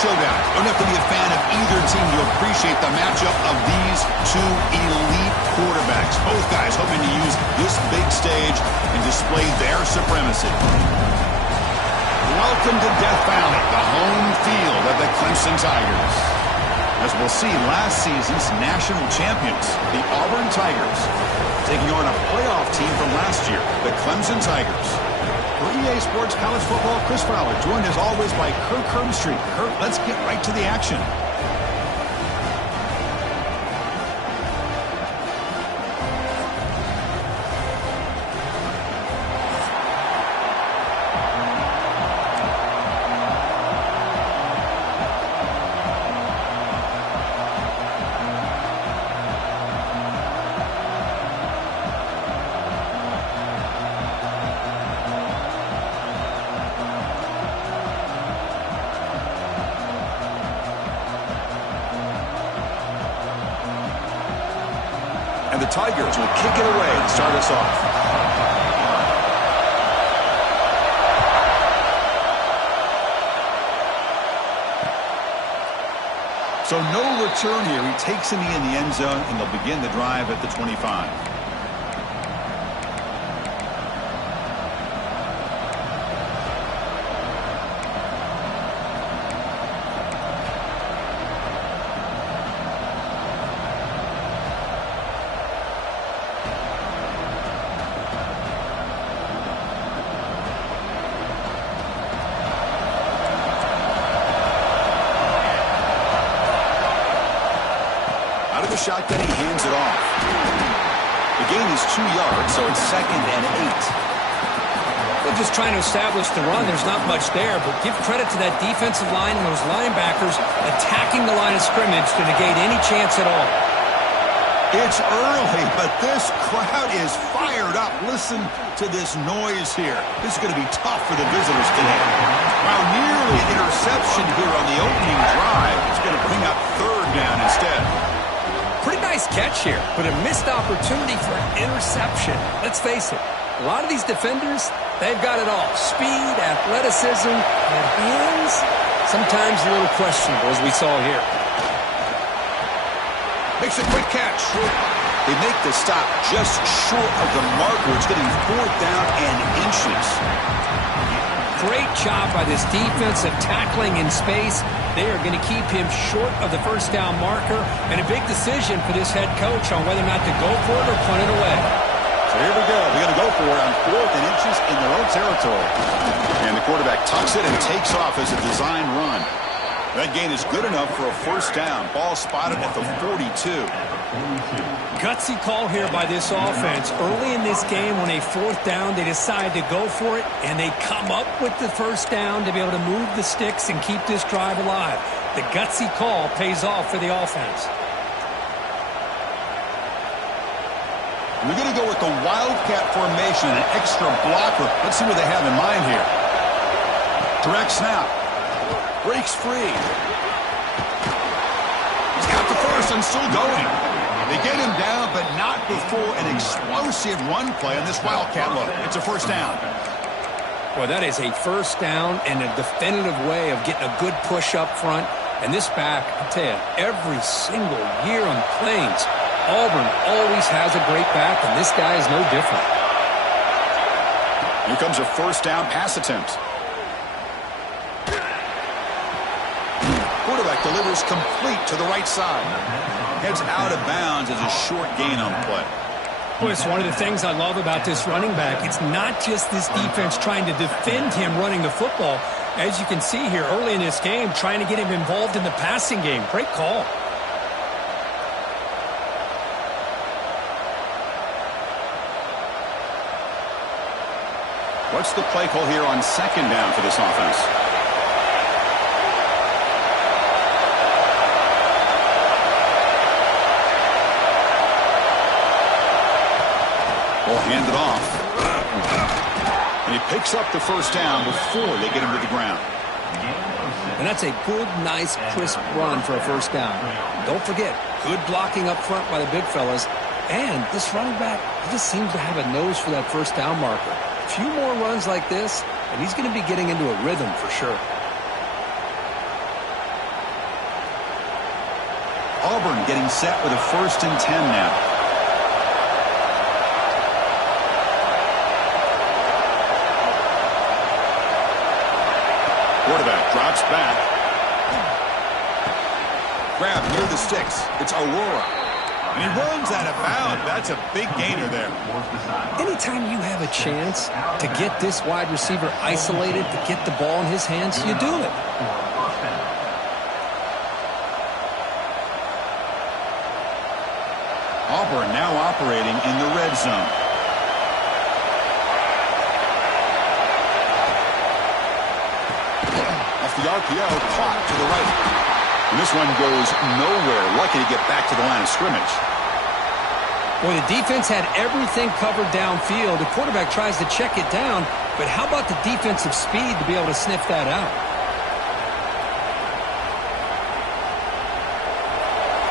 showdown. You don't have to be a fan of either team to appreciate the matchup of these two elite quarterbacks. Both guys hoping to use this big stage and display their supremacy. Welcome to Death Valley, the home field of the Clemson Tigers. As we'll see, last season's national champions, the Auburn Tigers, taking on a playoff team from last year, the Clemson Tigers. For EA Sports College Football, Chris Fowler, joined as always by Kirk Herbstreit. Kirk, let's get right to the action. And the Tigers will kick it away to start us off. So no return here. He takes it in the end zone, and they'll begin the drive at the 25. Shotgun, he hands it off. The gain is 2 yards, so it's 2nd and 8. They're just trying to establish the run. There's not much there, but give credit to that defensive line and those linebackers attacking the line of scrimmage to negate any chance at all. It's early, but this crowd is fired up. Listen to this noise here. This is going to be tough for the visitors today. While nearly an interception here on the opening drive, it's going to bring up 3rd down instead. Pretty nice catch here, but a missed opportunity for an interception. Let's face it, a lot of these defenders, they've got it all. Speed, athleticism, and hands, sometimes a little questionable, as we saw here. Makes a quick catch. They make the stop just short of the marker. It's getting 4th down and inches. Great job by this defensive tackling in space. They are going to keep him short of the 1st down marker, and a big decision for this head coach on whether or not to go for it or punt it away. So here we go. They're going to go for it on 4th and inches in their own territory. And the quarterback tucks it and takes off as a design run. That gain is good enough for a 1st down. Ball spotted at the 42. Gutsy call here by this offense. Early in this game, when a 4th down, they decide to go for it, and they come up with the 1st down to be able to move the sticks and keep this drive alive. The gutsy call pays off for the offense. We're going to go with the Wildcat formation, an extra blocker. Let's see what they have in mind here. Direct snap. Breaks free. He's got the 1st and still going. They get him down, but not before an explosive run play on this Wildcat look. It's a 1st down. Well, that is a 1st down and a definitive way of getting a good push up front. And this back, I tell you, every single year on the Plains, Auburn always has a great back, and this guy is no different. Here comes a 1st down pass attempt. Quarterback delivers complete to the right side. Heads out of bounds as a short gain on the play. Well, it's one of the things I love about this running back. It's not just this defense trying to defend him running the football. As you can see here early in this game, trying to get him involved in the passing game. Great call. What's the play call here on 2nd down for this offense? Hand it off. And he picks up the 1st down before they get him to the ground. And that's a good, nice, crisp run for a 1st down. Don't forget, good blocking up front by the big fellas. And this running back, he just seems to have a nose for that 1st down marker. A few more runs like this, and he's going to be getting into a rhythm for sure. Auburn getting set with a 1st and 10 now. Quarterback drops back. Grab near the sticks. It's Aurora. And he runs out of bounds. That's a big gainer there. Anytime you have a chance to get this wide receiver isolated, to get the ball in his hands, you do it. Auburn now operating in the red zone. Off the RPO, caught to the right. And this one goes nowhere. Lucky to get back to the line of scrimmage. Boy, the defense had everything covered downfield. The quarterback tries to check it down, but how about the defensive speed to be able to sniff that out?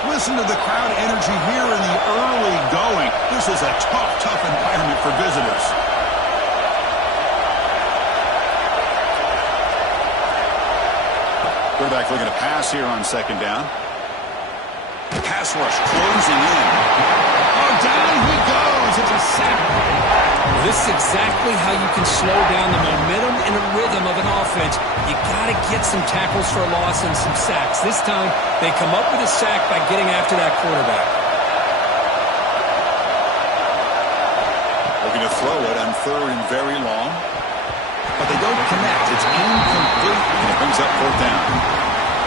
Listen to the crowd energy here in the early going. This is a tough environment for visitors. Quarterback looking to pass here on 2nd down. Pass rush closing in. Oh, down he goes. It's a sack. This is exactly how you can slow down the momentum and a rhythm of an offense. You got to get some tackles for a loss and some sacks. This time, they come up with a sack by getting after that quarterback. Looking to throw it on 3rd and very long. But they don't connect. It's incomplete, and it brings up 4th down.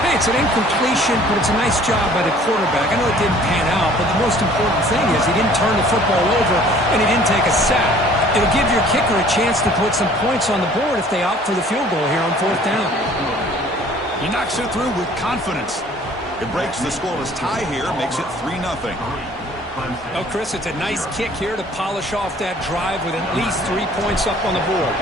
Hey, it's an incompletion, but it's a nice job by the quarterback. I know it didn't pan out, but the most important thing is he didn't turn the football over, and he didn't take a sack. It'll give your kicker a chance to put some points on the board if they opt for the field goal here on 4th down. He knocks it through with confidence. It breaks the scoreless tie here, makes it 3-0. Oh, Chris, it's a nice kick here to polish off that drive with at least 3 points up on the board.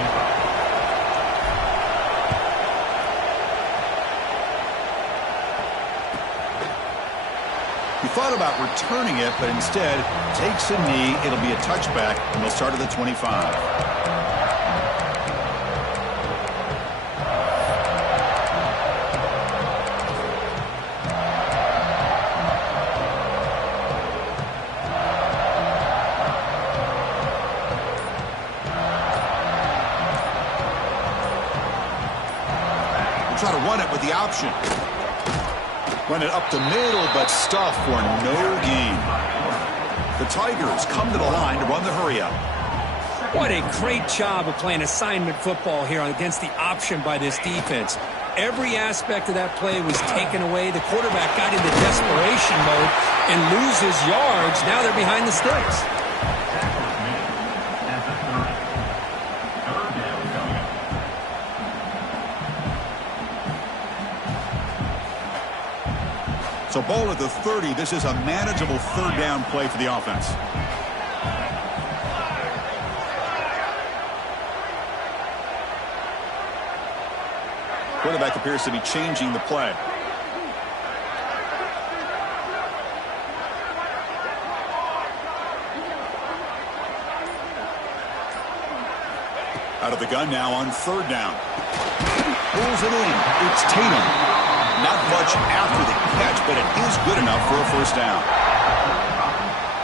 He thought about returning it, but instead takes a knee. It'll be a touchback, and they'll start at the 25. We'll try to run it with the option. Run it up the middle, but stuff for no gain. The Tigers come to the line to run the hurry-up. What a great job of playing assignment football here against the option by this defense. Every aspect of that play was taken away. The quarterback got into desperation mode and loses yards. Now they're behind the sticks. So ball at the 30. This is a manageable 3rd down play for the offense. Quarterback appears to be changing the play. Out of the gun now on 3rd down. Pulls it in. It's Tatum. Not much after the catch, but it is good enough for a 1st down.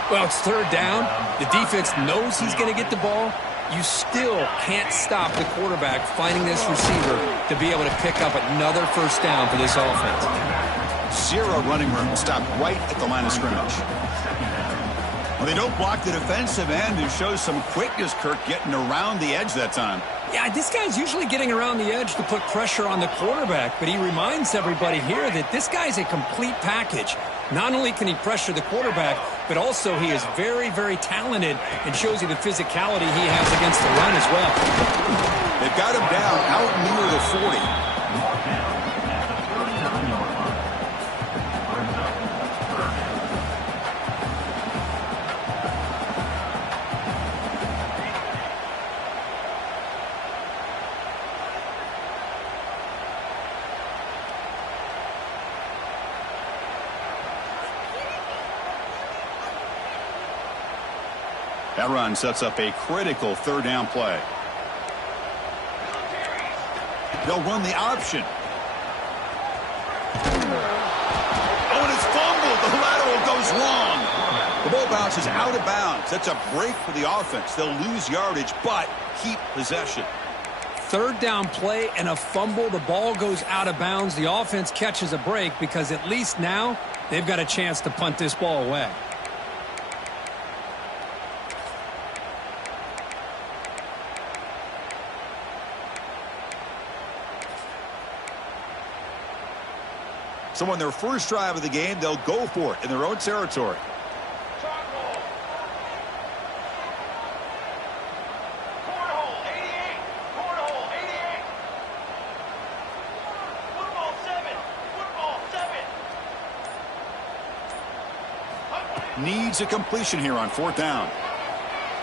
Well, it's 3rd down. The defense knows he's going to get the ball. You still can't stop the quarterback finding this receiver to be able to pick up another 1st down for this offense. 0 running room, stopped right at the line of scrimmage. Well, they don't block the defensive end and shows some quickness, Kirk, getting around the edge that time. Yeah, this guy's usually getting around the edge to put pressure on the quarterback, but he reminds everybody here that this guy's a complete package. Not only can he pressure the quarterback, but also he is very, very talented and shows you the physicality he has against the run as well. They've got him down out near the 40. That run sets up a critical 3rd down play. They'll run the option. Oh, and it's fumbled. The is long. The ball bounces out of bounds. That's a break for the offense. They'll lose yardage, but keep possession. Third down play and a fumble. The ball goes out of bounds. The offense catches a break because at least now they've got a chance to punt this ball away. So on their first drive of the game, they'll go for it in their own territory. Needs a completion here on fourth down.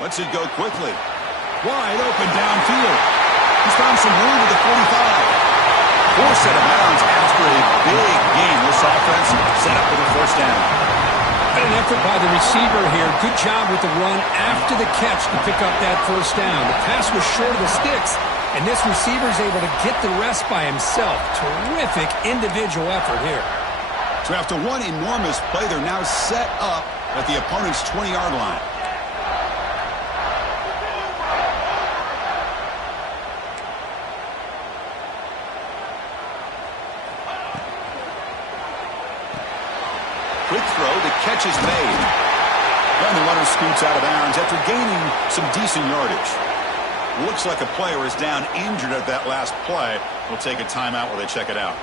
Lets it go quickly. Wide open downfield. He's found some room at the 45. Forced out of bounds after a big game. This offense set up with a first down. An effort by the receiver here. Good job with the run after the catch to pick up that first down. The pass was short of the sticks, and this receiver is able to get the rest by himself. Terrific individual effort here. So after one enormous play, they're now set up at the opponent's 20-yard line. Quick throw, the catch is made. And the runner scoots out of bounds after gaining some decent yardage. Looks like a player is down injured at that last play. We'll take a timeout while they check it out.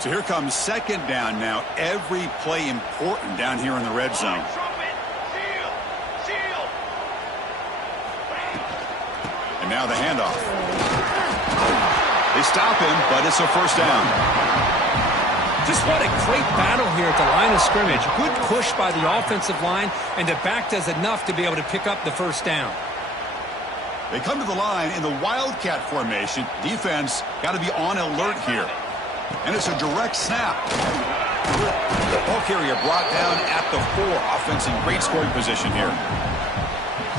So here comes second down now. Every play important down here in the red zone. And now the handoff. They stop him, but it's a first down. Just what a great battle here at the line of scrimmage. Good push by the offensive line, and the back does enough to be able to pick up the first down. They come to the line in the Wildcat formation. Defense got to be on alert here. And it's a direct snap. Ball carrier brought down at the 4. Offense in great scoring position here.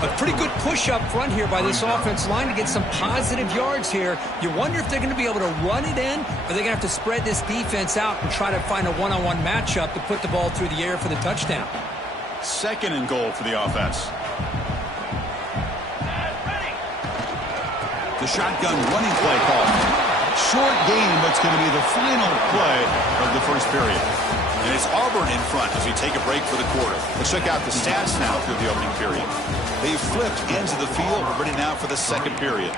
A pretty good push up front here by this offense line to get some positive yards here. You wonder if they're going to be able to run it in, or they're going to have to spread this defense out and try to find a one-on-one matchup to put the ball through the air for the touchdown. Second and goal for the offense. The shotgun running play call. Short game, but it's going to be the final play of the first period. And it's Auburn in front as we take a break for the quarter. Let's check out the stats now through the opening period. They've flipped ends of the field. We're ready now for the second period.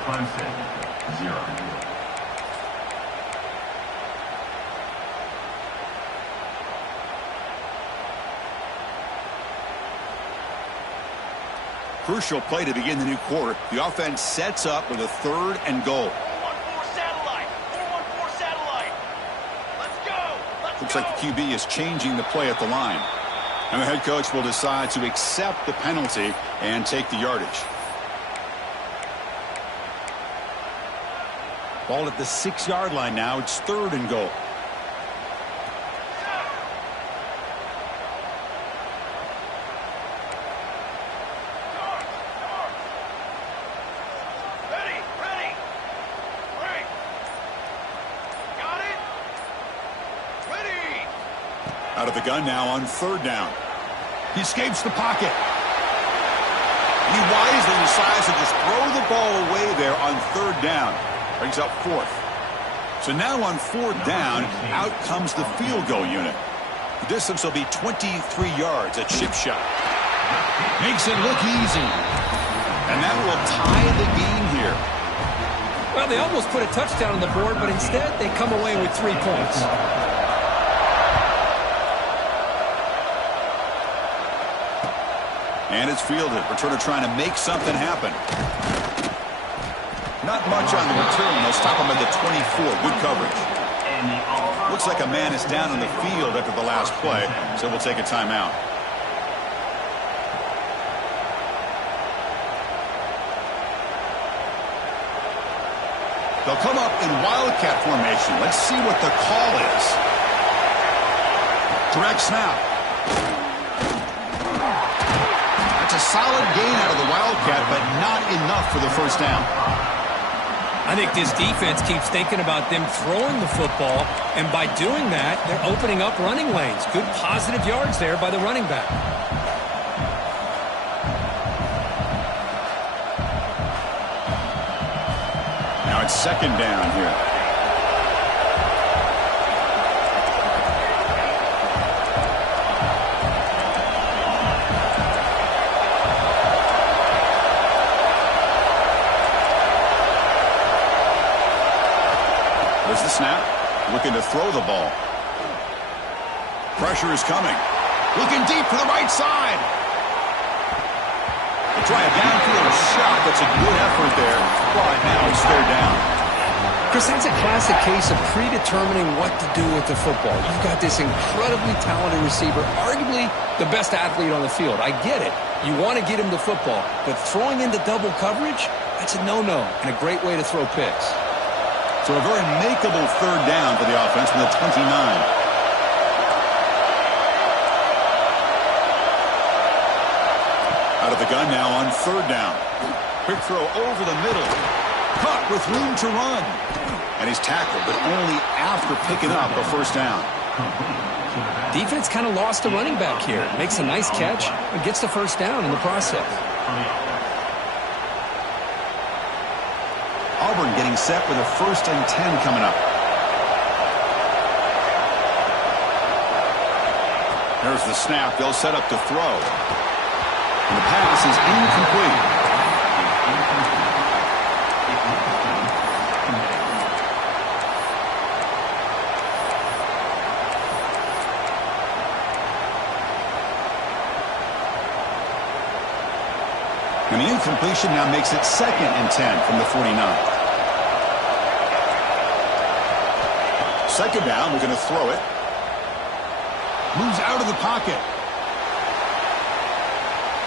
Crucial play to begin the new quarter. The offense sets up with a third and goal. Looks like the QB is changing the play at the line. And the head coach will decide to accept the penalty and take the yardage. Ball at the 6-yard line now. It's third and goal. Out of the gun now on third down. He escapes the pocket. He wisely decides to just throw the ball away there on third down. Brings up fourth. So now on fourth down, out comes the field goal unit. The distance will be 23 yards at chip shot. Makes it look easy. And that will tie the game here. Well, they almost put a touchdown on the board, but instead they come away with 3 points. And it's fielded. Returner trying to make something happen. Not much on the return. They'll stop him at the 24. Good coverage. Looks like a man is down on the field after the last play, so we'll take a timeout. They'll come up in Wildcat formation. Let's see what the call is. Direct snap. That's a solid gain out of the Wildcat, but not enough for the first down. I think this defense keeps thinking about them throwing the football, and by doing that, they're opening up running lanes. Good positive yards there by the running back. Now it's second down here. There's the snap. Looking to throw the ball. Pressure is coming. Looking deep to the right side. They try a downfield shot. That's a good effort there. But now it's third down. Chris, that's a classic case of predetermining what to do with the football. You've got this incredibly talented receiver, arguably the best athlete on the field. I get it. You want to get him the football. But throwing into double coverage, that's a no-no and a great way to throw picks. So a very makeable third down for the offense from the 29. Out of the gun now on third down. Quick throw over the middle. Caught with room to run. And he's tackled, but only after picking up a first down. Defense kind of lost the running back here. Makes a nice catch and gets the first down in the process. Auburn getting set with a 1st and 10 coming up. There's the snap. They'll set up to throw. And the pass is incomplete. And the incompletion now makes it 2nd and 10 from the 49. Second down, we're going to throw it. Moves out of the pocket.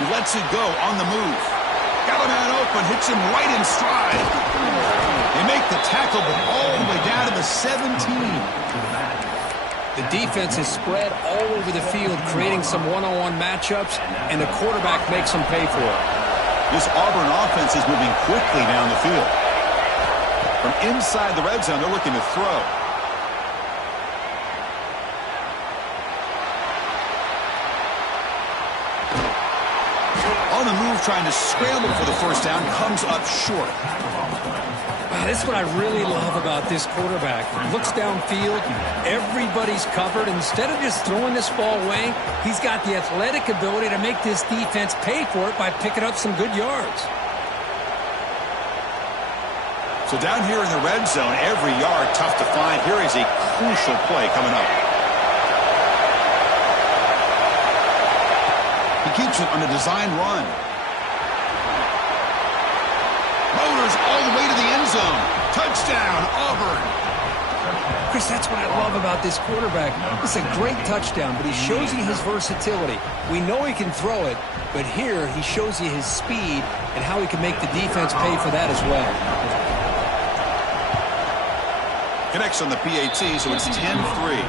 He lets it go on the move. Got a man open, hits him right in stride. They make the tackle, but all the way down to the 17. The defense is spread all over the field, creating some one-on-one matchups, and the quarterback makes them pay for it. This Auburn offense is moving quickly down the field. From inside the red zone, they're looking to throw. On the move, trying to scramble for the first down, comes up short. This is what I really love about this quarterback. Looks downfield, everybody's covered. Instead of just throwing this ball away, he's got the athletic ability to make this defense pay for it by picking up some good yards. So down here in the red zone, every yard tough to find. Here is a crucial play coming up. He keeps it on a design run. Motors all the way to the end zone. Touchdown, Auburn. Chris, that's what I love about this quarterback. It's a great touchdown, but he shows you his versatility. We know he can throw it, but here he shows you his speed and how he can make the defense pay for that as well. Connects on the PAT, so it's 10-3.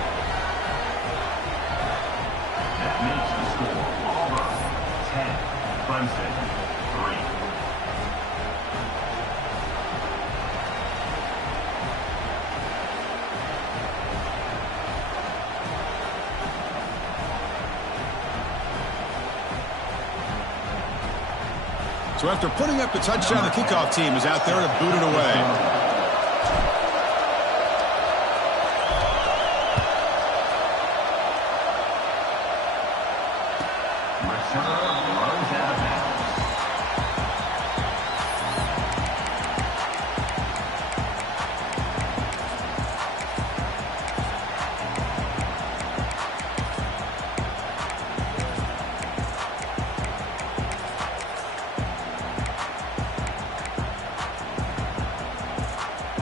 So after putting up the touchdown, the kickoff team is out there to boot it away.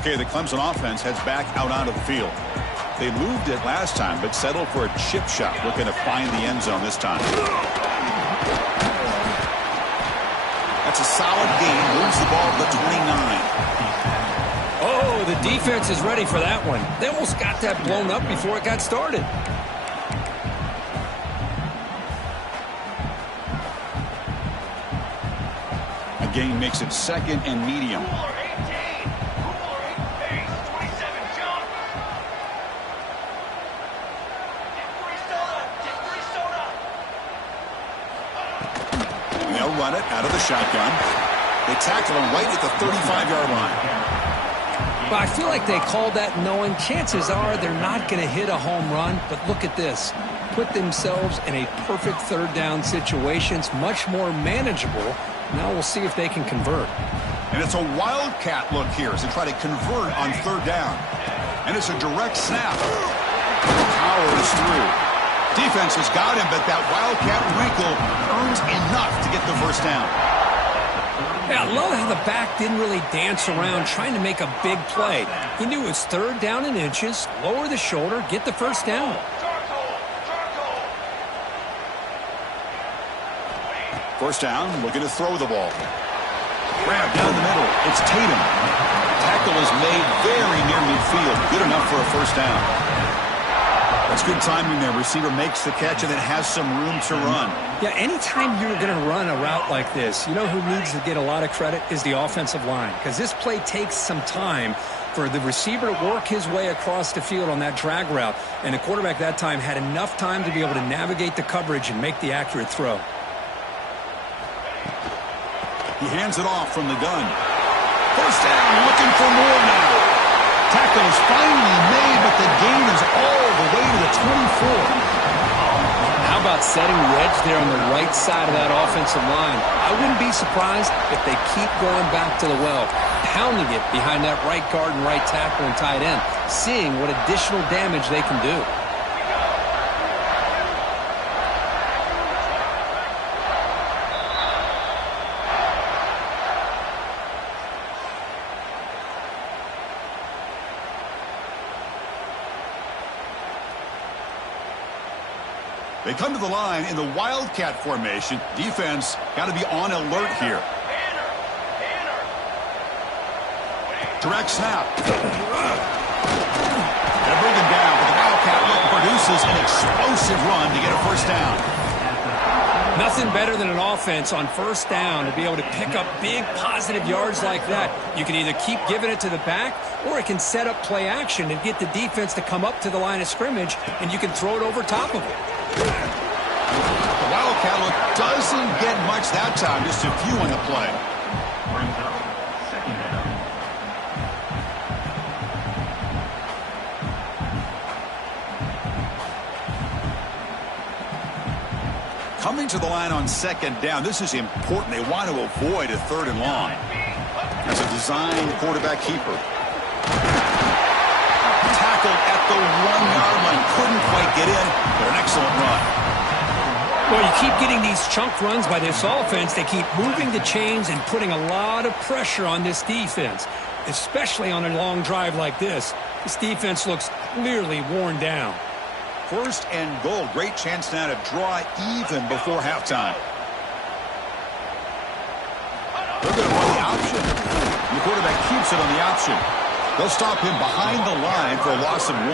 Okay, the Clemson offense heads back out onto the field. They moved it last time, but settled for a chip shot, looking to find the end zone this time. That's a solid gain. Moves the ball to the 29. Oh, the defense is ready for that one. They almost got that blown up before it got started. A gain makes it 2nd and medium. They'll run it out of the shotgun. They tackle him right at the 35-yard line. Well, I feel like they called that knowing chances are they're not going to hit a home run. But look at this. Put themselves in a perfect third down situation. It's much more manageable. Now we'll see if they can convert. And it's a wildcat look here as they try to convert on third down. And it's a direct snap. Powers through. Defense has got him, but that wildcat wrinkle earns enough to get the first down. Yeah, I love how the back didn't really dance around trying to make a big play. He knew it's third down in inches, lower the shoulder, get the first down. First down, looking to throw the ball. Grab down the middle. It's Tatum. Tackle is made very near midfield. Good enough for a first down. That's good timing there. Receiver makes the catch and then has some room to run. Yeah, anytime you're going to run a route like this, you know who needs to get a lot of credit is the offensive line. Because this play takes some time for the receiver to work his way across the field on that drag route. And the quarterback that time had enough time to be able to navigate the coverage and make the accurate throw. He hands it off from the gun. First down, looking for more now. Tackle is finally made, but the gain is all the way to the 24. How about setting the edge there on the right side of that offensive line? I wouldn't be surprised if they keep going back to the well, pounding it behind that right guard and right tackle and tight end, seeing what additional damage they can do. They come to the line in the wildcat formation. Defense got to be on alert here. Direct snap. Gonna bring him down, but the wildcat look produces an explosive run to get a first down. Nothing better than an offense on first down to be able to pick up big positive yards like that. You can either keep giving it to the back, or it can set up play action and get the defense to come up to the line of scrimmage, and you can throw it over top of it. The wildcat look doesn't get much that time, just a few on the play. Coming to the line on second down, this is important. They want to avoid a third and long. As a designed quarterback keeper. Tackled at the 1-yard line. Couldn't quite get in, but an excellent run. Well, you keep getting these chunk runs by this offense. They keep moving the chains and putting a lot of pressure on this defense, especially on a long drive like this. This defense looks clearly worn down. First and goal. Great chance now to draw even before halftime. They're going to run the option. The quarterback keeps it on the option. They'll stop him behind the line for a loss of 1.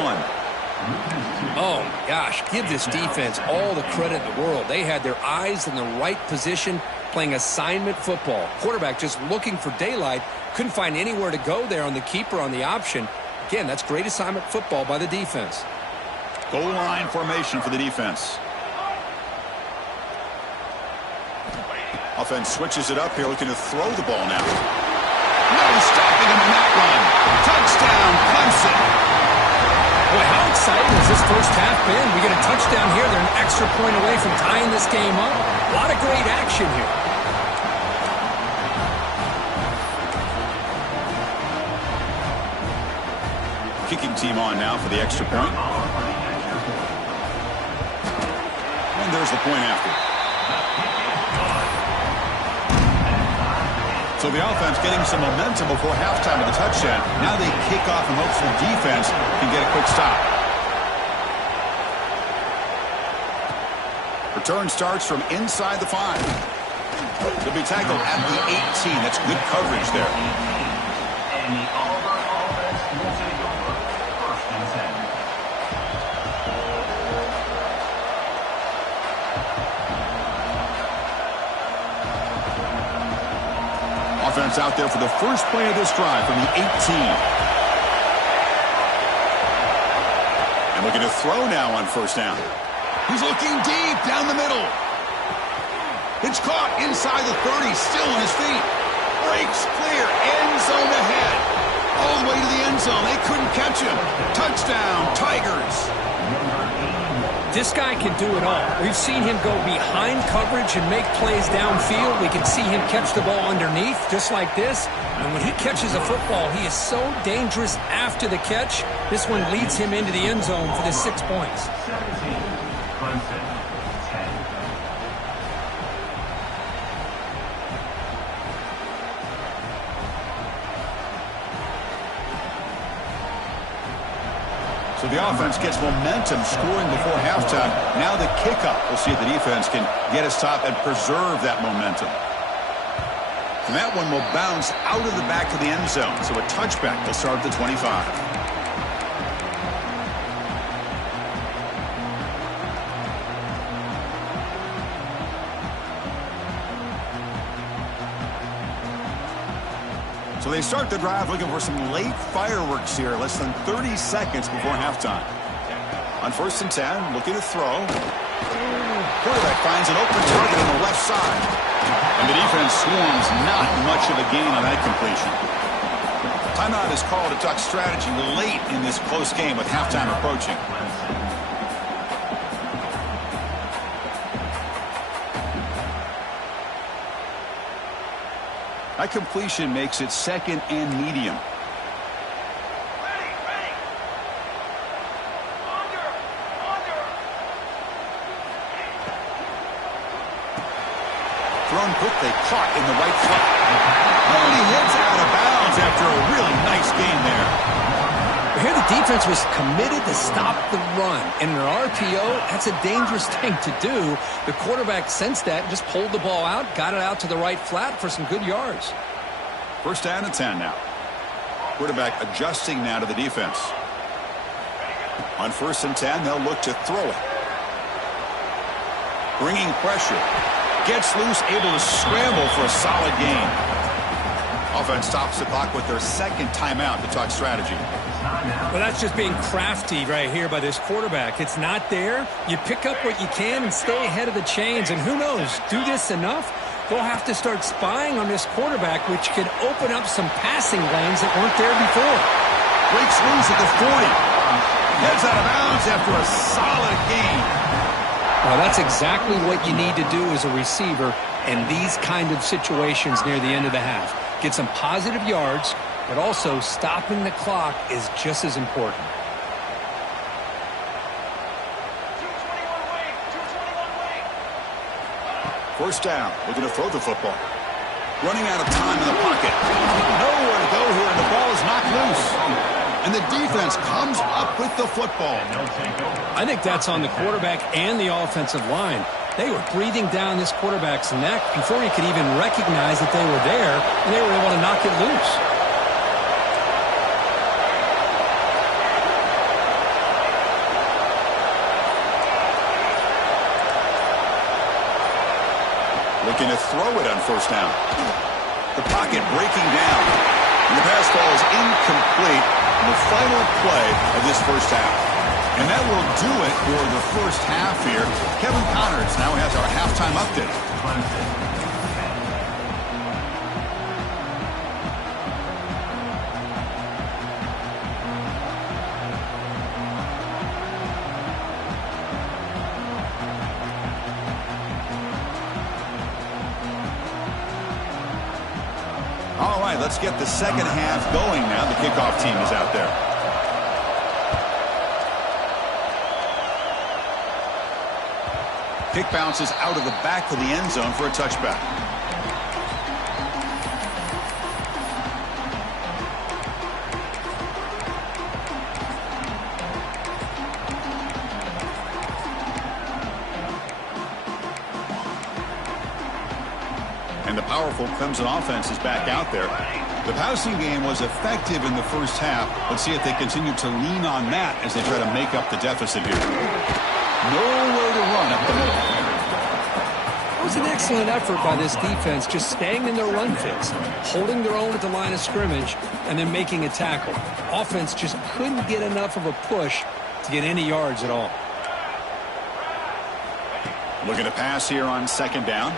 Oh, my gosh. Give this defense all the credit in the world. They had their eyes in the right position playing assignment football. Quarterback just looking for daylight. Couldn't find anywhere to go there on the keeper on the option. Again, that's great assignment football by the defense. Goal line formation for the defense. Offense switches it up here, looking to throw the ball now. No stopping him on that one. Touchdown, Clemson. Boy, how exciting has this first half been? We get a touchdown here. They're an extra point away from tying this game up. A lot of great action here. Kicking team on now for the extra point. And there's the point after. So the offense getting some momentum before halftime with the touchdown. Now they kick off in hopes the defense can get a quick stop. Return starts from inside the 5. They'll be tackled at the 18. That's good coverage there. And the Auburn offense will take over first and 10. Offense out there for the first play of this drive from the 18. And looking to throw now on first down. He's looking deep down the middle. It's caught inside the 30, still on his feet. Breaks clear, end zone ahead. All the way to the end zone. They couldn't catch him. Touchdown, Tigers. This guy can do it all. We've seen him go behind coverage and make plays downfield. We can see him catch the ball underneath, just like this. And when he catches a football, he is so dangerous after the catch. This one leads him into the end zone for the 6 points. 17, Clemson, 10. So the offense gets momentum scoring before halftime. Now the kickoff. We'll see if the defense can get a stop and preserve that momentum. And that one will bounce out of the back of the end zone. So a touchback will start at the 25. So they start the drive looking for some late fireworks here, less than 30 seconds before halftime. On 1st and 10, looking to throw. Quarterback finds an open target on the left side. And the defense swarms, not much of a gain on that completion. Timeout is called to Duck strategy late in this close game with halftime approaching. That completion makes it 2nd and medium. Thrown quickly, caught in the right flat. And he hits out of bounds after a really nice gain there. Here the defense was committed to stop the run. In an RPO, that's a dangerous thing to do. The quarterback sensed that and just pulled the ball out, got it out to the right flat for some good yards. 1st down and 10 now. Quarterback adjusting now to the defense. On 1st and 10, they'll look to throw it. Bringing pressure. Gets loose, able to scramble for a solid gain. Offense stops the clock with their 2nd timeout to talk strategy. Well, that's just being crafty right here by this quarterback. It's not there. You pick up what you can and stay ahead of the chains. And who knows, do this enough, they'll have to start spying on this quarterback, which could open up some passing lanes that weren't there before. Breaks loose at the 40. Heads out of bounds after a solid gain. Well, that's exactly what you need to do as a receiver in these kind of situations near the end of the half. Get some positive yards, but also stopping the clock is just as important. 1st down, looking to throw the football. Running out of time in the pocket. Nowhere to go here, and the ball is knocked loose. And the defense comes up with the football. I think that's on the quarterback and the offensive line. They were breathing down this quarterback's neck before he could even recognize that they were there, and they were able to knock it loose. Looking to throw it on 1st down. The pocket breaking down. And the pass ball is incomplete in the final play of this 1st half. And that will do it for the 1st half here. Kevin Connors now has our halftime update. All right, let's get the 2nd half going now. The kickoff team is out there. Kick bounces out of the back of the end zone for a touchback. And the powerful Clemson offense is back out there. The passing game was effective in the 1st half. Let's see if they continue to lean on that as they try to make up the deficit here. Nowhere to run up the middle. It was an excellent effort by this defense, just staying in their run fits, holding their own at the line of scrimmage, and then making a tackle. Offense just couldn't get enough of a push to get any yards at all. Looking to pass here on 2nd down.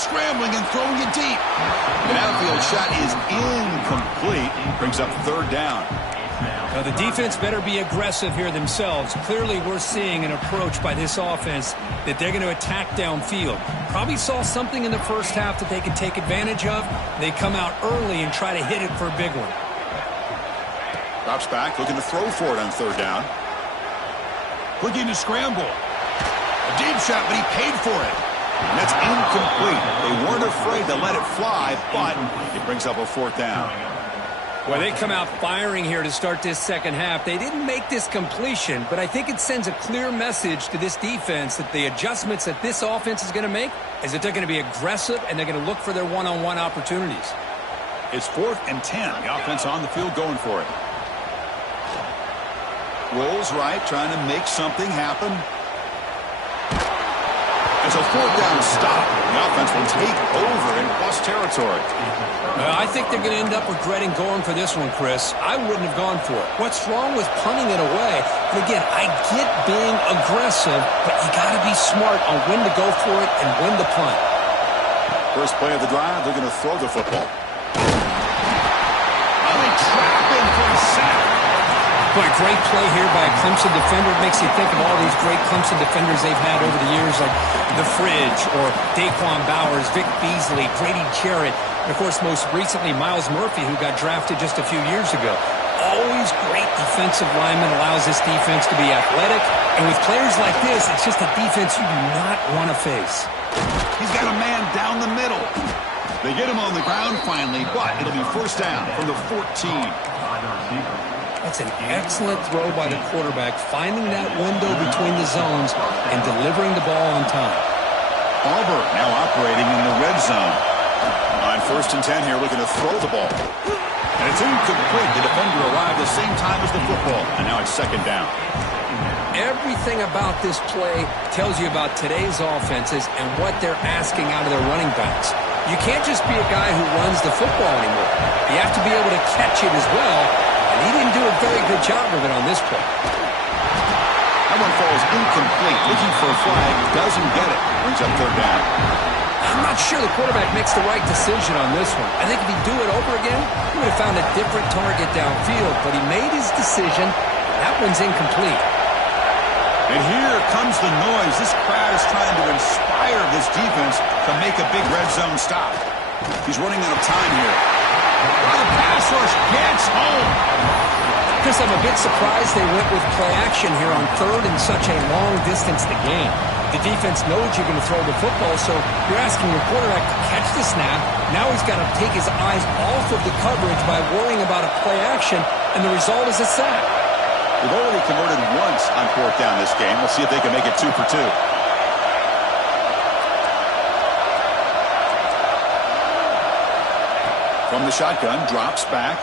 Scrambling and throwing it deep. The downfield shot is incomplete. Brings up third down. Now, the defense better be aggressive here themselves. Clearly, we're seeing an approach by this offense that they're going to attack downfield. Probably saw something in the first half that they could take advantage of. They come out early and try to hit it for a big one. Drops back, looking to throw for it on third down. Looking to scramble. A deep shot, but he paid for it. And that's incomplete. They weren't afraid to let it fly, but it brings up a fourth down. Well, they come out firing here to start this second half. They didn't make this completion, but I think it sends a clear message to this defense that the adjustments that this offense is going to make is that they're going to be aggressive and they're going to look for their one-on-one opportunities. It's 4th and 10. The offense on the field going for it. Rolls right, trying to make something happen. It's a fourth down stop. The offense will take over in plus territory. I think they're going to end up regretting going for this one, Chris. I wouldn't have gone for it. What's wrong with punting it away? And again, I get being aggressive, but you got to be smart on when to go for it and when to punt. First play of the drive, they're going to throw the football. Oh, they trap him for a sack. Boy, great play here by a Clemson defender. It makes you think of all these great Clemson defenders they've had over the years, like The Fridge or Daquan Bowers, Vic Beasley, Grady Jarrett, and, of course, most recently, Miles Murphy, who got drafted just a few years ago. Always great defensive lineman, allows this defense to be athletic. And with players like this, it's just a defense you do not want to face. He's got a man down the middle. They get him on the ground finally, but it'll be first down from the 14. That's an excellent throw by the quarterback, finding that window between the zones and delivering the ball on time. Auburn now operating in the red zone. On 1st and 10 here, looking to throw the ball. And it's incomplete. The defender arrived the same time as the football, and now it's second down. Everything about this play tells you about today's offenses and what they're asking out of their running backs. You can't just be a guy who runs the football anymore. You have to be able to catch it as well. And he didn't do a very good job of it on this play. That one falls incomplete. Looking for a flag. Doesn't get it. Brings up third down. I'm not sure the quarterback makes the right decision on this one. I think if he'd do it over again, he would have found a different target downfield. But he made his decision. That one's incomplete. And here comes the noise. This crowd is trying to inspire this defense to make a big red zone stop. He's running out of time here. The pass rush gets home. Chris, I'm a bit surprised they went with play action here on third and such a long distance to gain. The defense knows you're going to throw the football, so you're asking your quarterback to catch the snap. Now he's got to take his eyes off of the coverage by worrying about a play action, and the result is a sack. They've already converted once on fourth down this game. We'll see if they can make it 2 for 2. From the shotgun, drops back.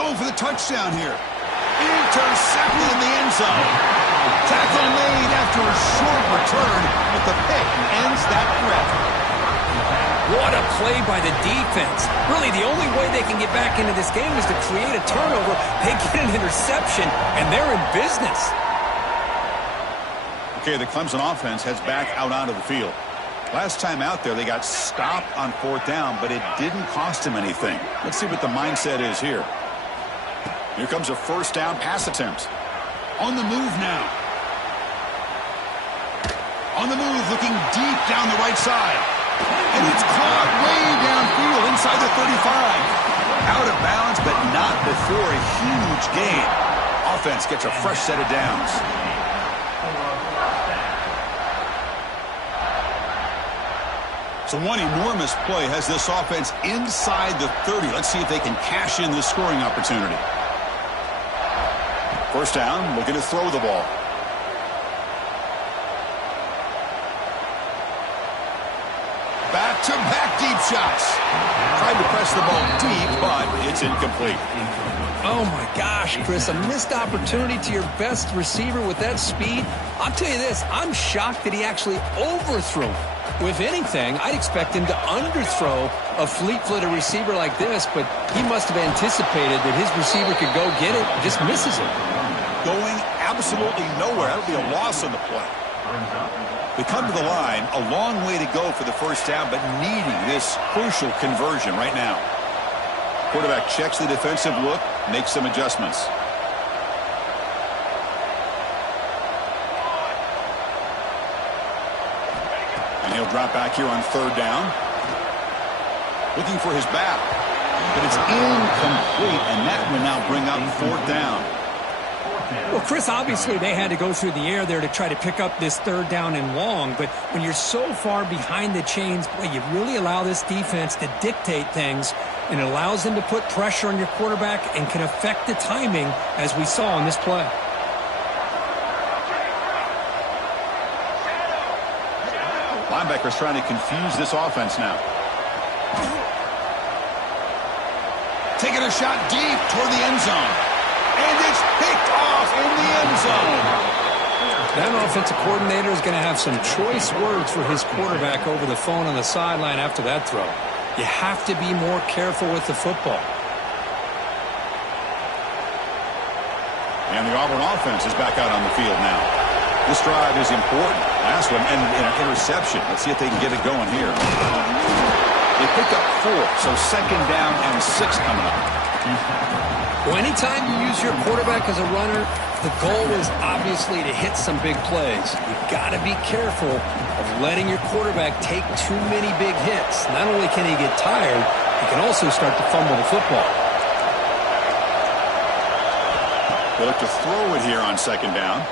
Going for the touchdown here. Intercepted in the end zone. Tackle made after a short return, but the pick ends that threat. What a play by the defense. Really, the only way they can get back into this game is to create a turnover. They get an interception, and they're in business. Okay, the Clemson offense heads back out onto the field. Last time out there, they got stopped on fourth down, but it didn't cost them anything. Let's see what the mindset is here. Here comes a first down pass attempt. On the move now. On the move, looking deep down the right side. And it's caught way downfield inside the 35. Out of bounds, but not before a huge gain. Offense gets a fresh set of downs. So one enormous play has this offense inside the 30. Let's see if they can cash in this scoring opportunity. First down, looking to throw the ball. Back-to-back deep shots. Tried to press the ball deep, but it's incomplete. Oh, my gosh, Chris, a missed opportunity to your best receiver with that speed. I'll tell you this, I'm shocked that he actually overthrew him. With anything, I'd expect him to underthrow a fleet-footed receiver like this, but he must have anticipated that his receiver could go get it and just misses it. Going absolutely nowhere. That'll be a loss on the play. Brings up. We come to the line, a long way to go for the first down, but needing this crucial conversion right now. Quarterback checks the defensive look, makes some adjustments. And he'll drop back here on third down. Looking for his back. But it's incomplete, and that will now bring up fourth down. Well, Chris, obviously they had to go through the air there to try to pick up this third down and long, but when you're so far behind the chains, boy, you really allow this defense to dictate things, and it allows them to put pressure on your quarterback and can affect the timing, as we saw on this play. Linebackers trying to confuse this offense now. Taking a shot deep toward the end zone. And it's picked off in the end zone. That offensive coordinator is going to have some choice words for his quarterback over the phone on the sideline after that throw. You have to be more careful with the football. And the Auburn offense is back out on the field now. This drive is important. Last one ended in an interception. Let's see if they can get it going here. They picked up 4, so second down and 6 coming up. Well, anytime you use your quarterback as a runner, the goal is obviously to hit some big plays. You've got to be careful of letting your quarterback take too many big hits. Not only can he get tired, he can also start to fumble the football. They look to throw it here on second down.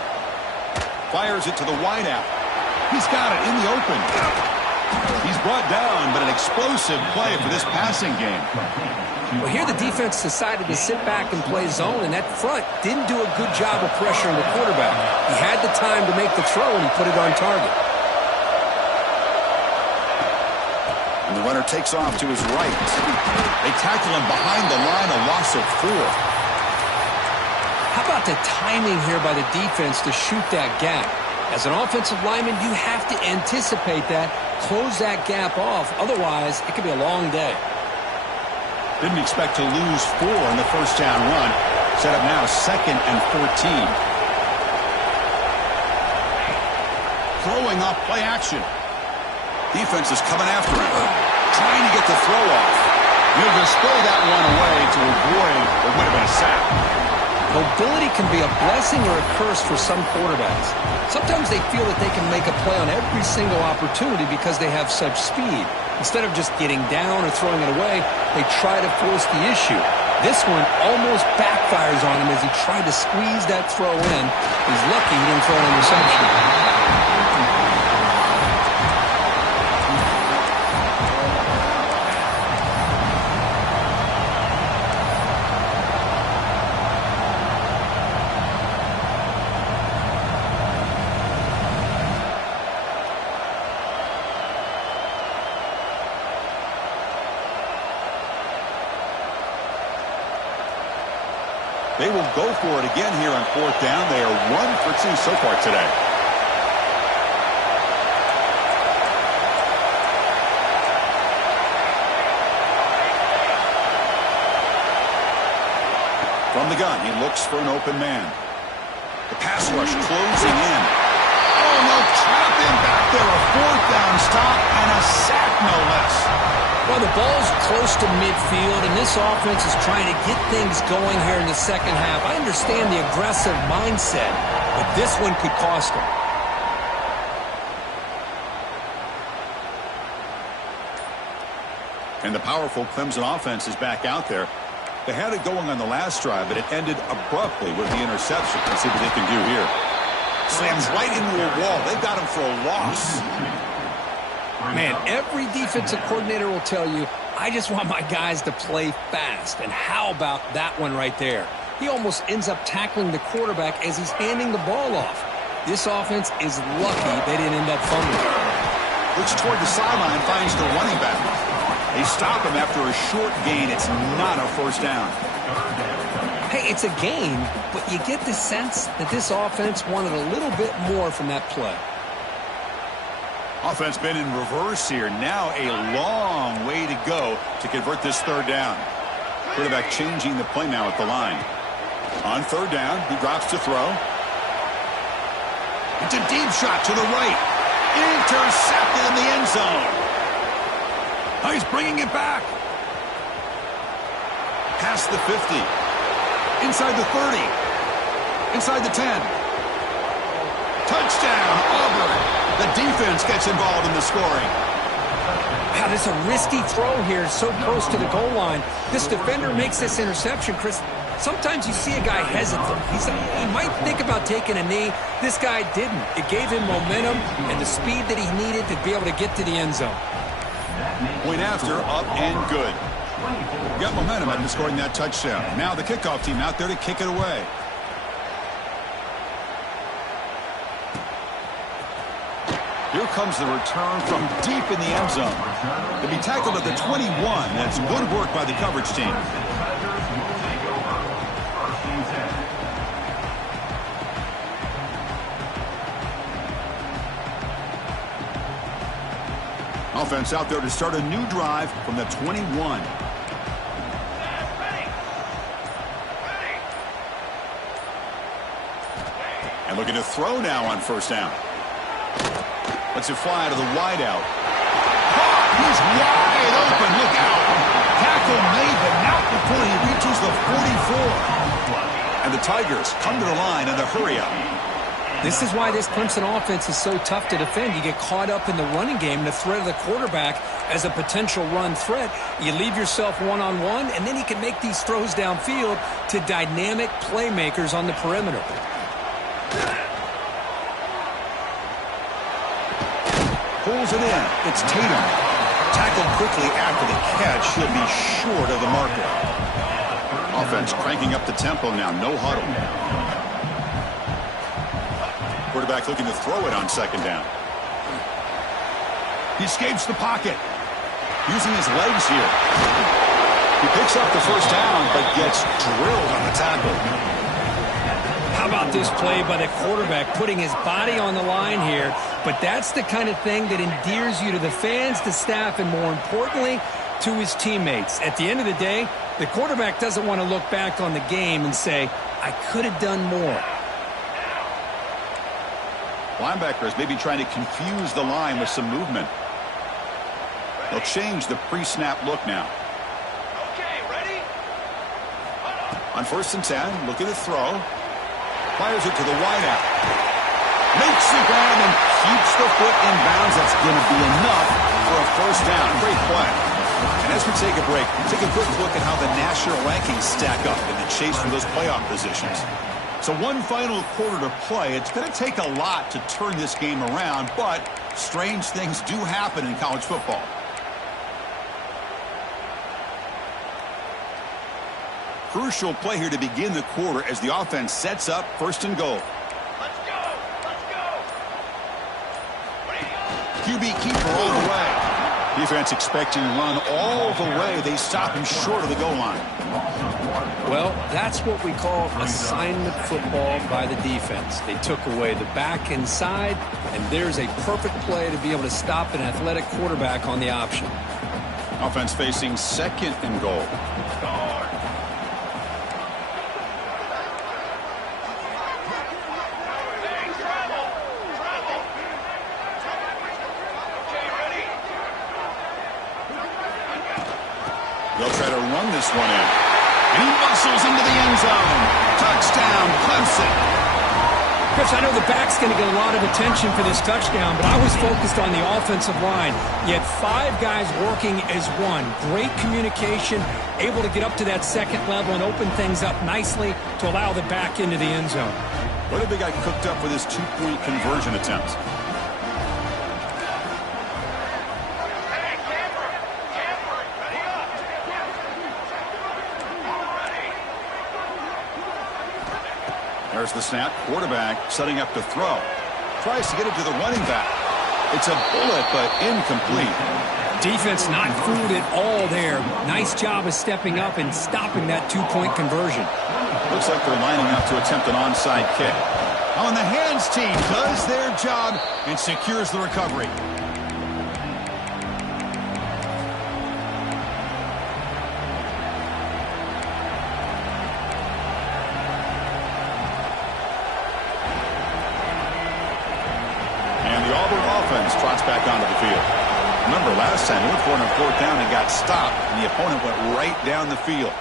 Fires it to the wideout. He's got it in the open. He's brought down, but an explosive play for this passing game. Well, here the defense decided to sit back and play zone, and that front didn't do a good job of pressuring the quarterback. He had the time to make the throw, and he put it on target. And the runner takes off to his right. They tackle him behind the line, a loss of 4. How about the timing here by the defense to shoot that gap? As an offensive lineman, you have to anticipate that, close that gap off. Otherwise, it could be a long day. Didn't expect to lose 4 on the first down run. Set up now 2nd and 14. Throwing off play action. Defense is coming after him. Trying to get the throw off. He'll display that one away to avoid what would have been a sack. Mobility can be a blessing or a curse for some quarterbacks. Sometimes they feel that they can make a play on every single opportunity because they have such speed. Instead of just getting down or throwing it away, they try to force the issue. This one almost backfires on him as he tried to squeeze that throw in. He's lucky he didn't throw an interception. They will go for it again here on fourth down. They are 1 for 2 so far today. From the gun, he looks for an open man. The pass rush closing in. Oh, no, trap him back there. A fourth down stop and a sack, no less. Well, the ball's close to midfield, and this offense is trying to get things going here in the second half. I understand the aggressive mindset, but this one could cost them. And the powerful Clemson offense is back out there. They had it going on the last drive, but it ended abruptly with the interception. Let's see what they can do here. Slams right into a wall. They got him for a loss. Man, every defensive coordinator will tell you, I just want my guys to play fast. And how about that one right there? He almost ends up tackling the quarterback as he's handing the ball off. This offense is lucky they didn't end up fumbling. Looks toward the sideline, finds the running back. They stop him after a short gain. It's not a first down. Hey, it's a gain, but you get the sense that this offense wanted a little bit more from that play. Offense been in reverse here. Now a long way to go to convert this third down. Quarterback changing the play now at the line. On third down, he drops to throw. It's a deep shot to the right. Intercepted in the end zone. Oh, he's bringing it back. Past the 50. Inside the 30. Inside the 10. Touchdown, Auburn. The defense gets involved in the scoring. Wow, this is a risky throw here, so close to the goal line. This defender makes this interception, Chris. Sometimes you see a guy hesitant. He might think about taking a knee. This guy didn't. It gave him momentum and the speed that he needed to be able to get to the end zone. Point after, up and good. Got momentum after scoring that touchdown. Now the kickoff team out there to kick it away. Here comes the return from deep in the end zone. To be tackled at the 21. That's good work by the coverage team. Offense out there to start a new drive from the 21. And looking to throw now on first down. Lets it fly to the wideout. Caught! He's wide open. Look out. Tackle made, but not before he reaches the 44. And the Tigers come to the line in the hurry-up. This is why this Clemson offense is so tough to defend. You get caught up in the running game, the threat of the quarterback as a potential run threat. You leave yourself one-on-one, and then he can make these throws downfield to dynamic playmakers on the perimeter. Pulls it in. It's Tatum. Tackled quickly after the catch. He'll be short of the marker. Offense cranking up the tempo now. No huddle. Quarterback looking to throw it on second down. He escapes the pocket. Using his legs here. He picks up the first down, but gets drilled on the tackle. How about this play by the quarterback, putting his body on the line here? But that's the kind of thing that endears you to the fans, the staff, and more importantly, to his teammates. At the end of the day, the quarterback doesn't want to look back on the game and say, I could have done more. Linebackers maybe trying to confuse the line with some movement. They'll change the pre-snap look now. Okay, ready? On first and 10, looking to throw. Fires it to the wideout. Makes the grab and keeps the foot in bounds. That's going to be enough for a first down. Great play. And as we take a break, take a quick look at how the national rankings stack up in the chase for those playoff positions. So one final quarter to play. It's going to take a lot to turn this game around, but strange things do happen in college football. Crucial play here to begin the quarter as the offense sets up first and goal. Let's go! Let's go! QB keeper all the way. Defense expecting to run all the way. They stop him short of the goal line. Well, that's what we call assignment football by the defense. They took away the back inside, and there's a perfect play to be able to stop an athletic quarterback on the option. Offense facing second and goal. They'll try to run this one in. And he muscles into the end zone. Touchdown, Clemson. Chris, I know the back's going to get a lot of attention for this touchdown, but I was focused on the offensive line. You had 5 guys working as one. Great communication, able to get up to that second level and open things up nicely to allow the back into the end zone. What have they got cooked up for this 2-point conversion attempt? There's the snap. Quarterback setting up to throw. Tries to get it to the running back. It's a bullet, but incomplete. Defense not fooled at all there. Nice job of stepping up and stopping that 2-point conversion. Looks like they're lining up to attempt an onside kick. On the hands team does their job and secures the recovery. And the Auburn offense trots back onto the field. Remember, last time they went for it on 4th down and got stopped, and the opponent went right down the field.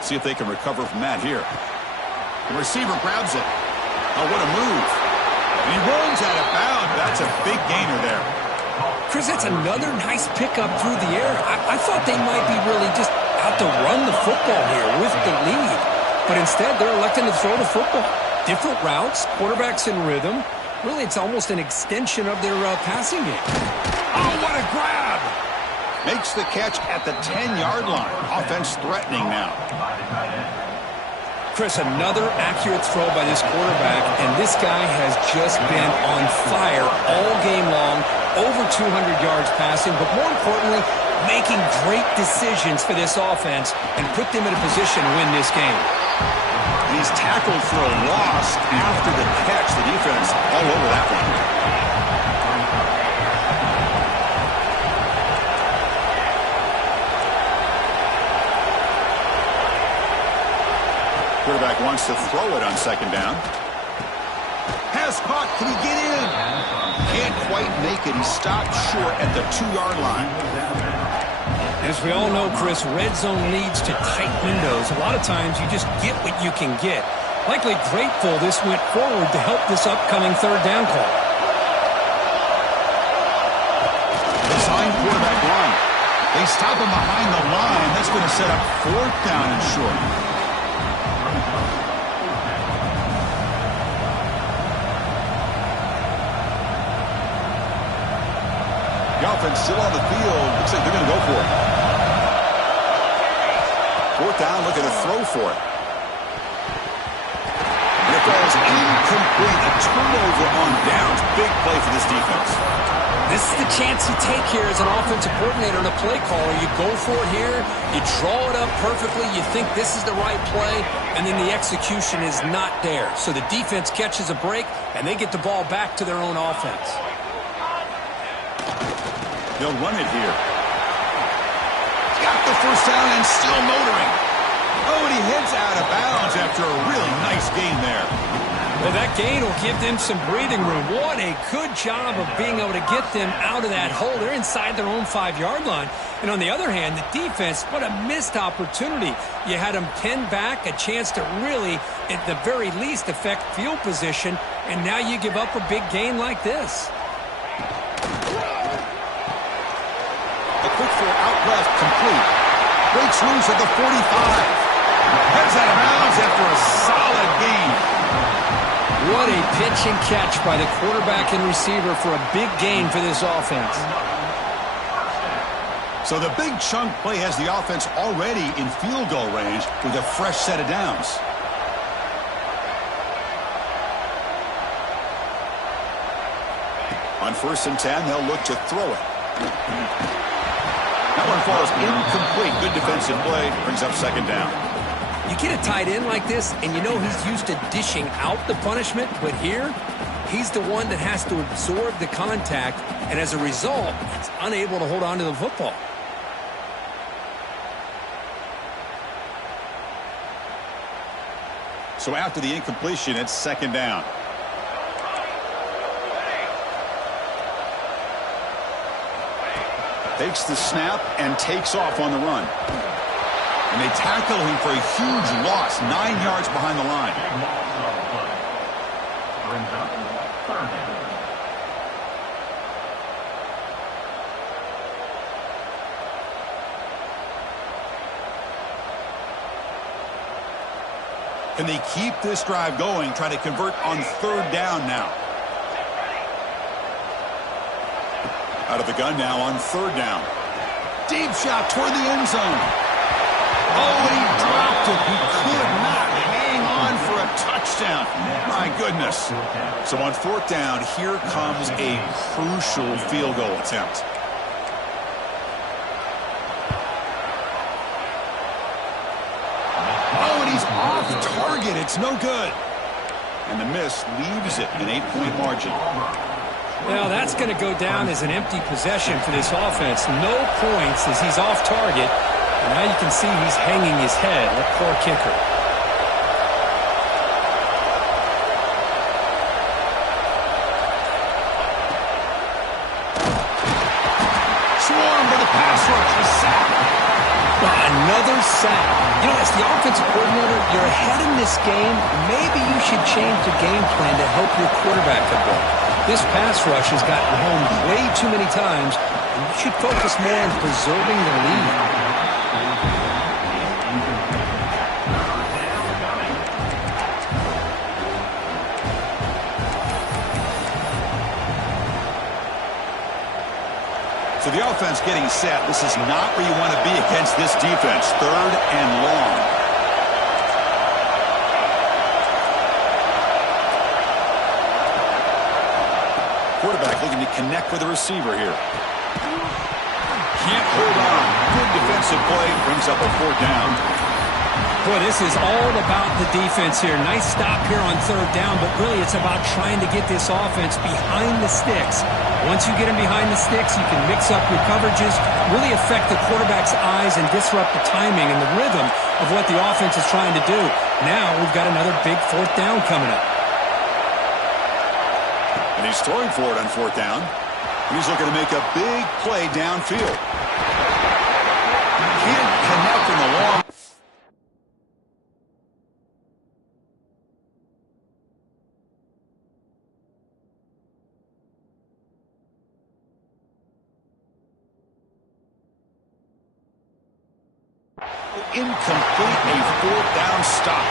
See if they can recover from that here. The receiver grabs it. Oh, what a move. And he runs out of bounds. That's a big gainer there. Chris, that's another nice pickup through the air. I thought they might be really just out to run the football here with the lead. But instead, they're electing to throw the football. Different routes, quarterbacks in rhythm. Really, it's almost an extension of their passing game. Oh, what a grab! Makes the catch at the 10-yard line. Offense threatening now. Chris, another accurate throw by this quarterback, and this guy has just been on fire all game long. Over 200 yards passing, but more importantly, making great decisions for this offense and put them in a position to win this game. He's tackled for a loss after the catch. The defense all over that one. Quarterback wants to throw it on 2nd down. Pass caught. Can he get in? Can't quite make it. He stopped short at the 2-yard line. As we all know, Chris, red zone leads to tight windows. A lot of times you just get what you can get. Likely grateful this went forward to help this upcoming 3rd down call. Design quarterback run. They stop him behind the line. That's going to set up 4th down and short. The offense still on the field. Looks like they're going to go for it. 4th down, looking to throw for it. And it falls incomplete. A turnover on downs. Big play for this defense. This is the chance you take here as an offensive coordinator and a play caller. You go for it here. You draw it up perfectly. You think this is the right play, and then the execution is not there. So the defense catches a break, and they get the ball back to their own offense. They'll run it here. Got the 1st down and still motoring. Oh, and he heads out of bounds after a really nice gain there. Well, that gain will give them some breathing room. What a good job of being able to get them out of that hole. They're inside their own 5-yard line. And on the other hand, the defense, what a missed opportunity. You had them pinned back, a chance to really, at the very least, affect field position. And now you give up a big gain like this. A quick throw out left, complete. Breaks loose at the 45. Heads out of bounds after a solid gain. What a pitch and catch by the quarterback and receiver for a big gain for this offense. So the big chunk play has the offense already in field goal range with a fresh set of downs. On 1st and 10, they'll look to throw it. That one falls incomplete. Good defensive play. Brings up 2nd down. You get a tight end like this, and you know he's used to dishing out the punishment, but here, he's the one that has to absorb the contact, and as a result, he's unable to hold on to the football. So after the incompletion, it's 2nd down. Takes the snap and takes off on the run. And they tackle him for a huge loss, 9 yards behind the line. Brings up 3rd down. Can they keep this drive going, try to convert on 3rd down now? Out of the gun now on 3rd down. Deep shot toward the end zone. Oh, and he dropped it. He could not hang on for a touchdown. My goodness. So on 4th down, here comes a crucial field goal attempt. Oh, and he's off target. It's no good. And the miss leaves it an 8-point margin. Well, that's going to go down as an empty possession for this offense. No points as he's off target. And now you can see he's hanging his head. That poor kicker. the pass rush is sacked. Another sack. You know, as the offensive coordinator, you're ahead in this game. Maybe you should change the game plan to help your quarterback a bit. This pass rush has gotten home way too many times, and you should focus more on preserving the lead. So the offense getting set. This is not where you want to be against this defense. 3rd and long. Quarterback looking to connect with the receiver here. Can't hold on. Good defensive play. Brings up a 4th down. Boy, this is all about the defense here. Nice stop here on 3rd down, but really it's about trying to get this offense behind the sticks. Once you get them behind the sticks, you can mix up your coverages, really affect the quarterback's eyes and disrupt the timing and the rhythm of what the offense is trying to do. Now we've got another big 4th down coming up. And he's throwing for it on 4th down. He's looking to make a big play downfield. Can't connect in the long. Incomplete, a 4th down stop.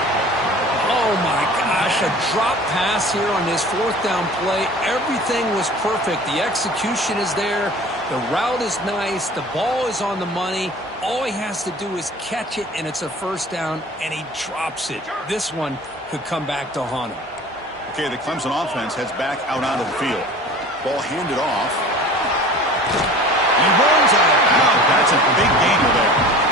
Oh my gosh, a drop pass here on this 4th down play. Everything was perfect. The execution is there. The route is nice. The ball is on the money. All he has to do is catch it, and it's a 1st down, and he drops it. This one could come back to haunt him. Okay, the Clemson offense heads back out onto the field. Ball handed off. He runs out of bounds. That's a big gainer there.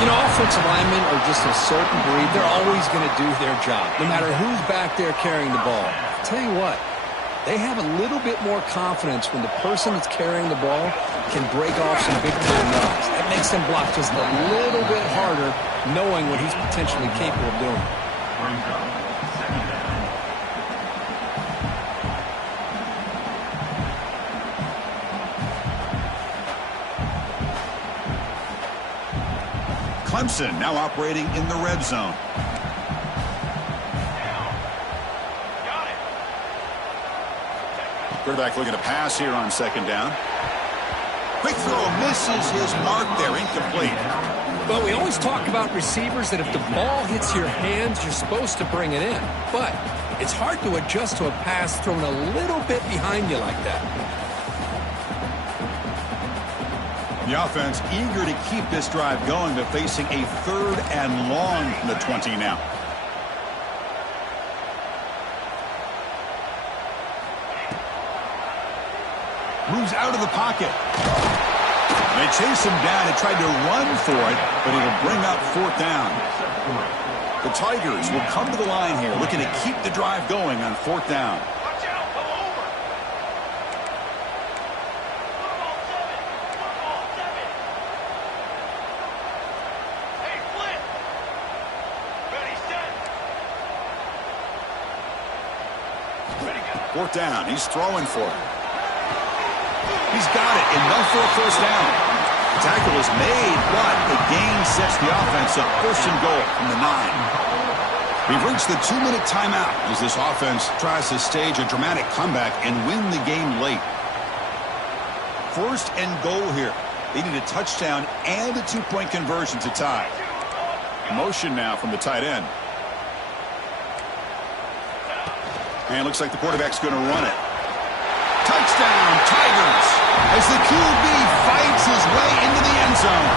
You know, offensive linemen are just a certain breed. They're always going to do their job, no matter who's back there carrying the ball. I'll tell you what, they have a little bit more confidence when the person that's carrying the ball can break off some big-time runs. That makes them block just a little bit harder, knowing what he's potentially capable of doing. Clemson now operating in the red zone. Got it. Quarterback looking to pass here on 2nd down. Quick throw misses his mark there, incomplete. Well, we always talk about receivers that if the ball hits your hands, you're supposed to bring it in. But it's hard to adjust to a pass thrown a little bit behind you like that. The offense eager to keep this drive going, but facing a 3rd and long from the 20 now. Moves out of the pocket. They chase him down and tried to run for it, but it'll bring up 4th down. The Tigers will come to the line here, looking to keep the drive going on 4th down. Watch out. Go over. Football 7. Hey, flip. Ready, set. Ready, go. 4th down. He's throwing for it. He's got it. Enough for a 1st down. The tackle is made, but the gain sets the offense up 1st and goal from the 9. We've reached the 2-minute timeout as this offense tries to stage a dramatic comeback and win the game late. 1st and goal here. They need a touchdown and a 2-point conversion to tie. Motion now from the tight end. And looks like the quarterback's going to run it. Touchdown, Tigers, as the QB fights his way into the end zone.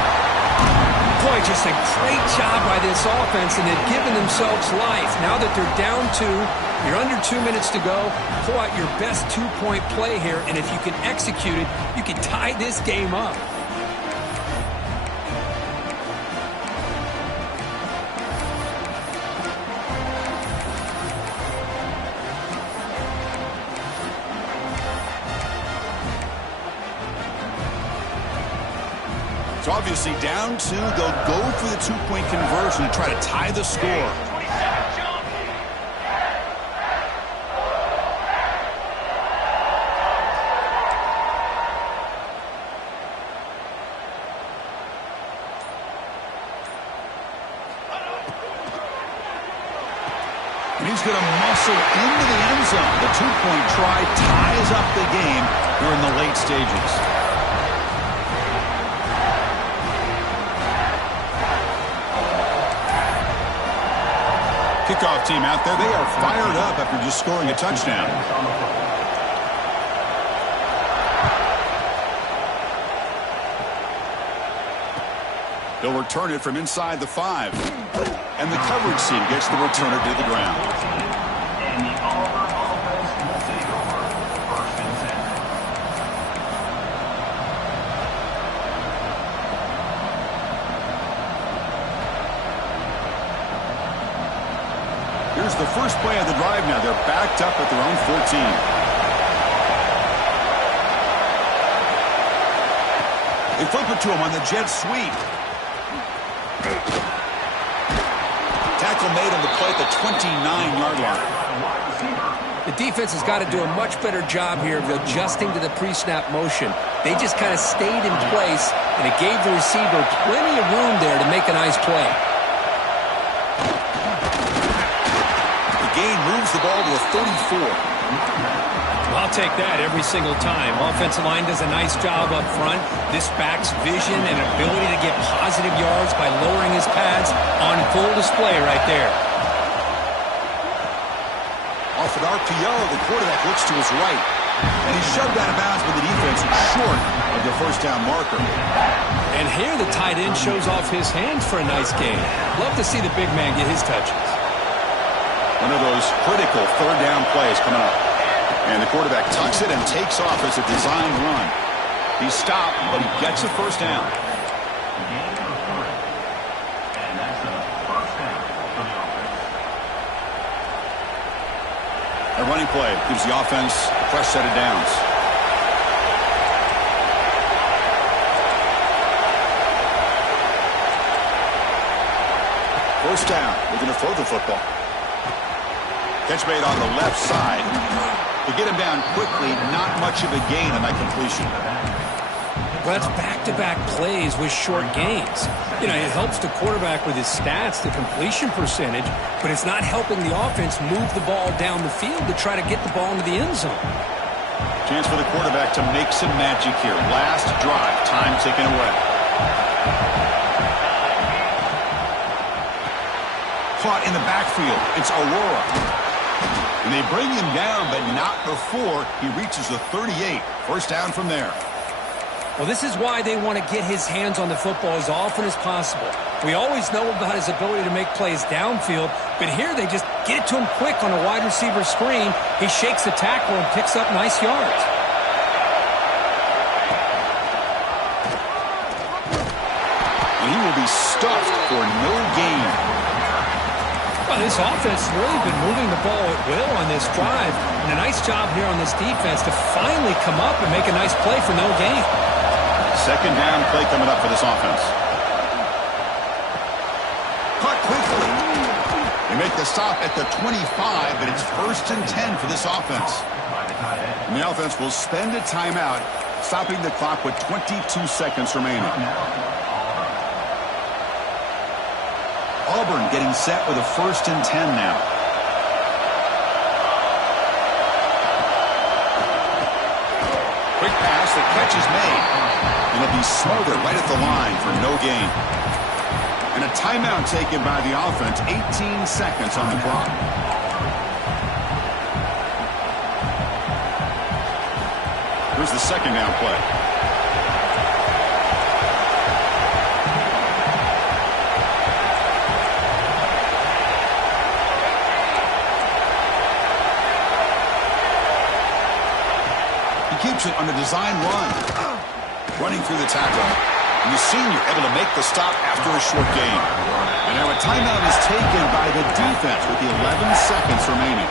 Boy, just a great job by this offense, and they've given themselves life. Now that they're down 2, you're under 2 minutes to go. Pull out your best 2-point play here, and if you can execute it, you can tie this game up. It's obviously down 2. They'll go for the 2-point conversion to try to tie the score. 27, jump. going to muscle into the end zone. The two-point try ties up the game during the late stages. Kickoff team out there. They are fired up after just scoring a touchdown. They'll return it from inside the 5. And the coverage team gets the returner to the ground. And the Auburn offense will take over 1st and 10. Here's the first play of the drive now. They're backed up at their own 14. They flip it to him on the jet sweep. Tackle made on the play at the 29-yard line. The defense has got to do a much better job here of adjusting to the pre-snap motion. They just kind of stayed in place, and it gave the receiver plenty of room there to make a nice play. The gain moves the ball to a 34. I'll take that every single time. Offensive line does a nice job up front. This back's vision and ability to get positive yards by lowering his pads on full display right there. Off an RPO, the quarterback looks to his right. And he's shoved out of bounds with the defense short of the first down marker. And here the tight end shows off his hands for a nice gain. Love to see the big man get his touches. One of those critical third down plays coming up. And the quarterback tucks it and takes off as a designed run. He's stopped, but he gets a first down. Gain of 3. And that's a 1st down for the offense. A running play gives the offense a fresh set of downs. First down. Looking to throw the football. Catch made on the left side. To get him down quickly, not much of a gain on that completion. Well, that's back-to-back plays with short gains. You know, it helps the quarterback with his stats, the completion percentage, but it's not helping the offense move the ball down the field to try to get the ball into the end zone. Chance for the quarterback to make some magic here. Last drive, time taken away. Caught in the backfield. It's Aurora. And they bring him down, but not before he reaches the 38. First down from there. Well, this is why they want to get his hands on the football as often as possible. We always know about his ability to make plays downfield, but here they just get it to him quick on a wide receiver screen. He shakes the tackle and picks up nice yards. And he will be stuffed for no gain. Well, this offense has really been moving the ball at will on this drive. And a nice job here on this defense to finally come up and make a nice play for no gain. Second down play coming up for this offense. Caught quickly. They make the stop at the 25, but it's 1st and 10 for this offense. And the offense will spend a timeout, stopping the clock with 22 seconds remaining. Auburn getting set with a 1st and 10 now. Quick pass, the catch is made. And it'll be smothered right at the line for no gain. And a timeout taken by the offense, 18 seconds on the clock. Here's the second down play. Keeps it on a design run. Running through the tackle. And the senior able to make the stop after a short gain. And now a timeout is taken by the defense with the 11 seconds remaining.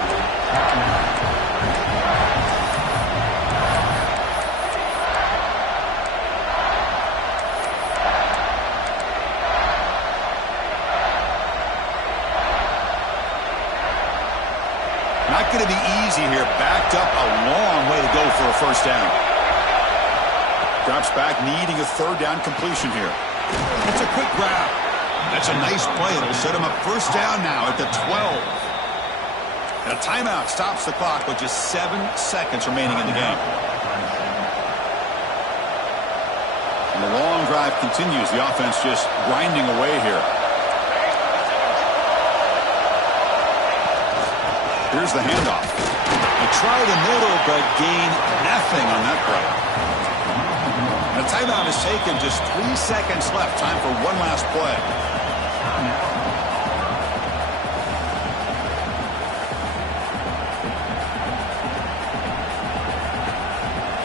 Not going to be easy here. Backed up a long way to go for a first down. Drops back, needing a third down completion here. That's a quick grab. That's a nice play. It'll set him up first down now at the 12. And a timeout stops the clock with just 7 seconds remaining in the game. And the long drive continues. The offense just grinding away here. Here's the handoff. They try the middle, but gain nothing on that play. And a timeout is taken. Just 3 seconds left. Time for one last play.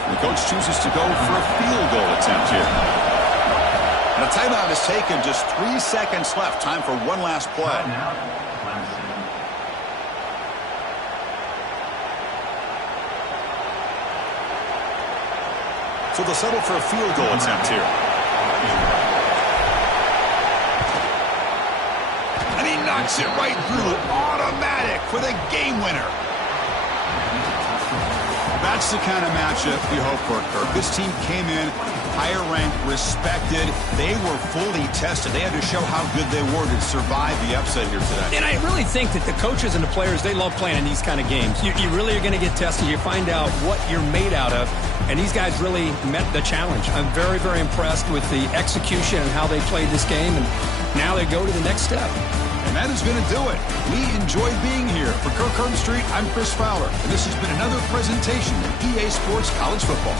The coach chooses to go for a field goal attempt here. And a timeout is taken. Just 3 seconds left. Time for one last play. So they'll settle for a field goal attempt here. And he knocks it right through. Automatic for the game winner. That's the kind of matchup we hope for, Kirk. This team came in higher ranked, respected. They were fully tested. They had to show how good they were to survive the upset here today. And I really think that the coaches and the players, they love playing in these kind of games. You really are going to get tested. You find out what you're made out of. And these guys really met the challenge. I'm very, very impressed with the execution and how they played this game. And now they go to the next step. And that is going to do it. We enjoyed being here. For Kirk Herbstreit, I'm Chris Fowler. And this has been another presentation of EA Sports College Football.